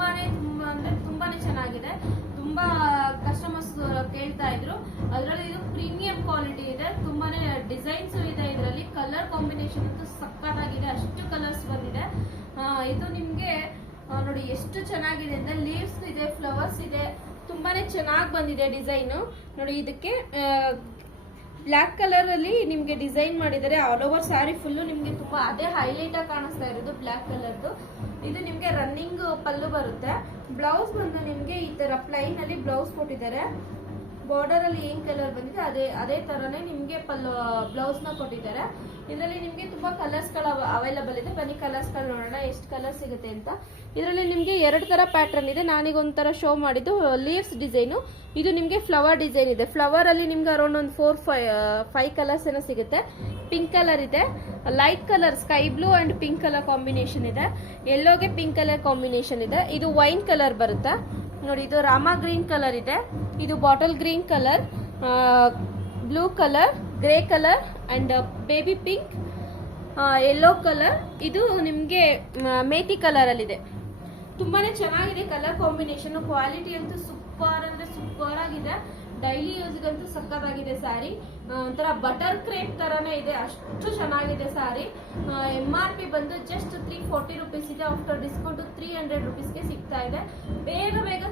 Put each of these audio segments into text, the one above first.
ತುಂಬಾನೇ ಅಂದ್ರೆ ತುಂಬಾನೇ ಚೆನ್ನಾಗಿದೆ. ತುಂಬಾ ಕಸ್ಟಮರ್ಸ್ ಕೇಳ್ತಾ ಇದ್ರು. ಅದರಲ್ಲಿ ಇದು ಪ್ರೀಮಿಯಂ ಕ್ವಾಲಿಟಿ ಇದೆ, ತುಂಬಾನೇ ಡಿಸೈನ್ಸ್ ಇದೆ ಇದರಲ್ಲಿ. ಕಲರ್ ಕಾಂಬಿನೇಷನ್ ಅಂತೂ ಸಕ್ಕತ್ತಾಗಿದೆ, ಅಷ್ಟು ಕಲರ್ಸ್ ಬಂದಿದೆ. ಇದು ನಿಮ್ಗೆ ನೋಡಿ ಎಷ್ಟು ಚೆನ್ನಾಗಿದೆ ಅಂದ್ರೆ ಲೀವ್ಸ್ ಇದೆ, ಫ್ಲವರ್ಸ್ ಇದೆ, ತುಂಬಾನೇ ಚೆನ್ನಾಗಿ ಬಂದಿದೆ ಡಿಸೈನ್. ನೋಡಿ ಇದಕ್ಕೆ ಬ್ಲಾಕ್ ಕಲರ್ ಅಲ್ಲಿ ನಿಮ್ಗೆ ಡಿಸೈನ್ ಮಾಡಿದ್ದಾರೆ. ಆಲ್ ಓವರ್ ಸ್ಯಾರಿ ಫುಲ್ಲು ನಿಮ್ಗೆ ತುಂಬಾ ಅದೇ ಹೈಲೈಟ್ ಆಗಿ ಕಾಣಿಸ್ತಾ ಇರೋದು ಬ್ಲಾಕ್ ಕಲರ್ದು. ಇದು ನಿಮ್ಗೆ ರನ್ನಿಂಗ್ ಪಲ್ಲು ಬರುತ್ತೆ. ಬ್ಲೌಸ್ ಬಂದು ನಿಮ್ಗೆ ಈ ತರ ಪ್ಲೈನ್ ಅಲ್ಲಿ ಬ್ಲೌಸ್ ಕೊಟ್ಟಿದ್ದಾರೆ. ಬಾರ್ಡರ್ ಅಲ್ಲಿ ಏನ್ ಕಲರ್ ಬಂದಿದೆ ಅದೇ ತರನೇ ನಿಮ್ಗೆ ಬ್ಲೌಸ್ ನ ಕೊಟ್ಟಿದ್ದಾರೆ. ಇದರಲ್ಲಿ ನಿಮ್ಗೆ ತುಂಬಾ ಕಲರ್ಸ್ ಗಳು ಅವೈಲಬಲ್ ಇದೆ. ಬನ್ನಿ ಕಲರ್ಸ್ ಗಳು ನೋಡೋಣ ಎಷ್ಟು ಕಲರ್ ಸಿಗುತ್ತೆ ಅಂತ. ಇದರಲ್ಲಿ ನಿಮ್ಗೆ 2 ತರ ಪ್ಯಾಟರ್ನ್ ಇದೆ. ನಾನೀಗ ಒಂಥರ ಶೋ ಮಾಡಿದ್ದು ಲೀವ್ಸ್ ಡಿಸೈನು. ಇದು ನಿಮ್ಗೆ ಫ್ಲವರ್ ಡಿಸೈನ್ ಇದೆ. ಫ್ಲವರ್ ಅಲ್ಲಿ ನಿಮ್ಗೆ ಅರೌಂಡ್ ಒಂದು 4-5 ಕಲರ್ಸ್ ಏನೋ ಸಿಗುತ್ತೆ. ಪಿಂಕ್ ಕಲರ್ ಇದೆ, light colour sky blue and pink colour combination ಇದೆ, ಯೆಲ್ಲೋಗೆ ಪಿಂಕ್ ಕಲರ್ ಕಾಂಬಿನೇಷನ್ ಇದೆ. ಇದು ವೈನ್ ಕಲರ್ ಬರುತ್ತೆ ನೋಡಿ. ಇದು ರಾಮ ಗ್ರೀನ್ ಕಲರ್ ಇದೆ, ಇದು bottle green colour, blue colour, grey colour and baby pink, yellow colour. ಇದು ನಿಮ್ಗೆ ಮೇತಿ ಕಲರ್ ಅಲ್ಲಿ ಇದೆ. ತುಂಬಾನೇ ಚೆನ್ನಾಗಿದೆ ಕಲರ್ ಕಾಂಬಿನೇಷನ್. ಕ್ವಾಲಿಟಿ ಅಂತೂ ಸೂಪರ್ ಅಂದ್ರೆ ಸೂಪರ್ ಆಗಿದೆ. ಡೈಲಿ ಯೂಸ್ಗಂತೂ ಸಕ್ಕತ್ತಾಗಿದೆ ಸ್ಯಾರಿ. ಒಂಥರ ಬಟರ್ ಕ್ರೇಪ್ ತರಾನೇ ಇದೆ, ಅಷ್ಟು ಚೆನ್ನಾಗಿದೆ ಸ್ಯಾರಿ. MRP ಬಂದು ಜಸ್ಟ್ 340 ರುಪೀಸ್ ಇದೆ. ಆಫ್ಟರ್ ಡಿಸ್ಕೌಂಟ್ 300 ರುಪೀಸ್ಗೆ ಸಿಗ್ತಾ ಇದೆ. ಬೇಗ ಬೇಗ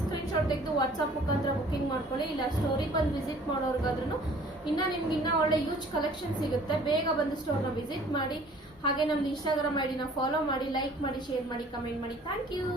ಸ್ಕ್ರೀನ್ ಶಾಟ್ ತೆಗೆದು ವಾಟ್ಸ್ಆಪ್ ಮುಖಾಂತರ ಬುಕಿಂಗ್ ಮಾಡ್ಕೊಳ್ಳಿ. ಇಲ್ಲ ಸ್ಟೋರಿಗೆ ಬಂದು ವಿಸಿಟ್ ಮಾಡೋರ್ಗಾದ್ರೂ ನಿಮ್ಗೆ ಇನ್ನ ಒಳ್ಳೆ ಯೂಜ್ ಕಲೆಕ್ಷನ್ ಸಿಗುತ್ತೆ. ಬೇಗ ಬಂದು ಸ್ಟೋರ್ನ ವಿಸಿಟ್ ಮಾಡಿ. ಹಾಗೆ ನಮ್ದು ಇನ್ಸ್ಟಾಗ್ರಾಮ್ ಐಡಿನ ಫಾಲೋ ಮಾಡಿ, ಲೈಕ್ ಮಾಡಿ, ಶೇರ್ ಮಾಡಿ, ಕಮೆಂಟ್ ಮಾಡಿ. Thank you.